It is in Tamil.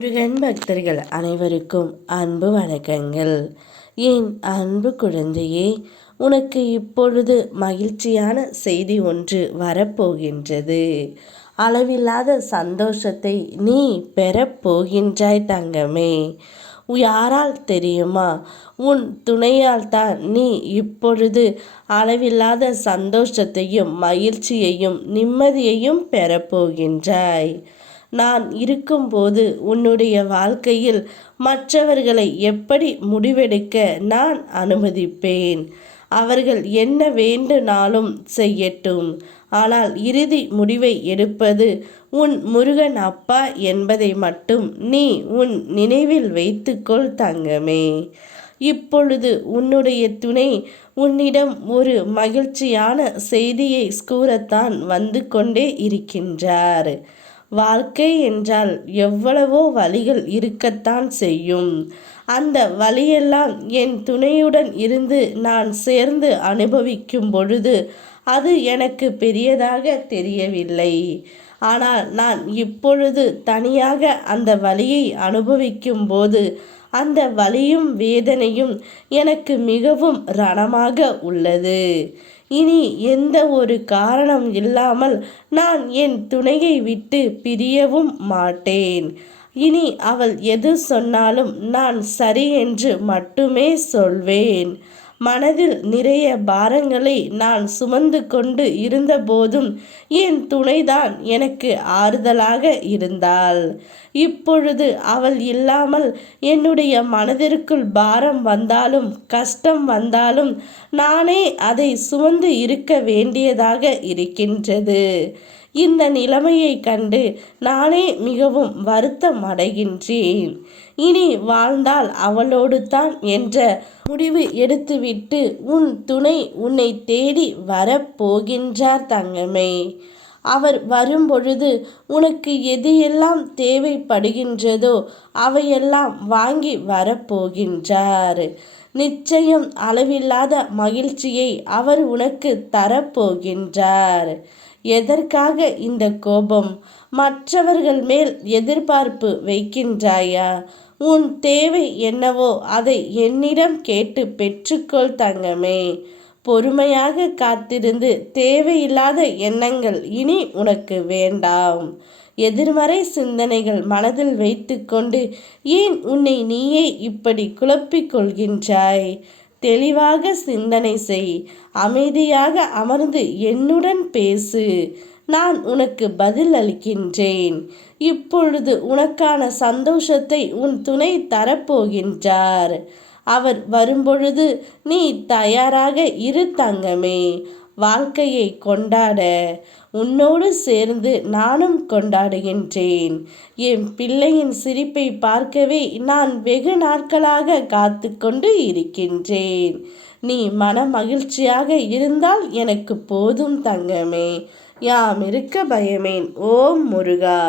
முருகன் பக்தர்கள் அனைவருக்கும் அன்பு வணக்கங்கள். என் அன்பு குழந்தையே, உனக்கு இப்பொழுது மகிழ்ச்சியான செய்தி ஒன்று வரப்போகின்றது. அளவில்லாத சந்தோஷத்தை நீ பெறப்போகின்றாய் தங்கமே. யாரால் தெரியுமா? உன் துணையால் தான் நீ இப்பொழுது அளவில்லாத சந்தோஷத்தையும் மகிழ்ச்சியையும் நிம்மதியையும் பெறப்போகின்றாய். நான் இருக்கும்போது உன்னுடைய வாழ்க்கையில் மற்றவர்களை எப்படி முடிவெடுக்க நான் அனுமதிப்பேன். அவர்கள் என்ன வேண்டுனாலும் செய்யட்டும். ஆனால் இறுதி முடிவை எடுப்பது உன் முருகன் அப்பா என்பதை மட்டும் நீ உன் நினைவில் வைத்துக்கொள் தங்கமே. இப்பொழுது உன்னுடைய துணை உன்னிடம் ஒரு மகிழ்ச்சியான செய்தியை கூறத்தான் வந்து கொண்டே இருக்கின்றார். வாழ்க்கை என்றால் எவ்வளவோ வழிகள் இருக்கத்தான் செய்யும். அந்த வழியெல்லாம் என் துணையுடன் இருந்து நான் சேர்ந்து அனுபவிக்கும் பொழுது அது எனக்கு பெரியதாக தெரியவில்லை. ஆனால் நான் இப்பொழுது தனியாக அந்த வழியை அனுபவிக்கும் போது அந்த வலியும் வேதனையும் எனக்கு மிகவும் ரணமாக உள்ளது. இனி எந்த ஒரு காரணம் இல்லாமல் நான் என் துணையை விட்டு பிரியவும் மாட்டேன். இனி அவள் எது சொன்னாலும் நான் சரி என்று மட்டுமே சொல்வேன். மனதில் நிறைய பாரங்களை நான் சுமந்து கொண்டு இருந்தபோதும் என் துணைதான் எனக்கு ஆறுதலாக இருந்தாள். இப்பொழுது அவள் இல்லாமல் என்னுடைய மனதிற்குள் பாரம் வந்தாலும் கஷ்டம் வந்தாலும் நானே அதை சுமந்து இருக்க வேண்டியதாக இருக்கின்றது. இந்த நிலைமையை கண்டு நானே மிகவும் வருத்தம் அடைகின்றேன். இனி வாழ்ந்தால் அவளோடு தான் என்ற முடிவு எடுத்துவிட்டு உன் துணை உன்னை தேடி வரப்போகின்றார் தங்கமே. அவர் வரும்பொழுது உனக்கு எது எல்லாம் தேவைப்படுகின்றதோ அவையெல்லாம் வாங்கி வரப்போகின்றார். நிச்சயம் அளவில்லாத மகிழ்ச்சியை அவர் உனக்கு தரப்போகின்றார். எதற்காக இந்த கோபம்? மற்றவர்கள் மேல் எதிர்பார்ப்பு வைக்கின்றாயா? உன் தேவை என்னவோ அதை என்னிடம் கேட்டு பெற்றுக்கொள் தங்கமே. பொறுமையாக காத்திருந்து தேவையில்லாத எண்ணங்கள் இனி உனக்கு வேண்டாம். எதிர்மறை சிந்தனைகள் மனதில் வைத்துக்கொண்டு ஏன் உன்னை நீயே இப்படி குழப்பிக் கொள்கின்றாய்? தெளிவாக சிந்தனை செய். அமைதியாக அமர்ந்து என்னுடன் பேசு. நான் உனக்கு பதில் அளிக்கின்றேன். இப்பொழுது உனக்கான சந்தோஷத்தை உன் துணை தரப்போகின்றார். அவர் வரும்பொழுது நீ தயாராக இரு தங்கமே. வாழ்க்கையை கொண்டாட உன்னோடு சேர்ந்து நானும் கொண்டாடுகின்றேன். என் பிள்ளையின் சிரிப்பை பார்க்கவே நான் வெகு நாட்களாக காத்து கொண்டு இருக்கின்றேன். நீ மன மகிழ்ச்சியாக இருந்தால் எனக்கு போதும் தங்கமே. யாம் இருக்க பயமேன். ஓம் முருகா.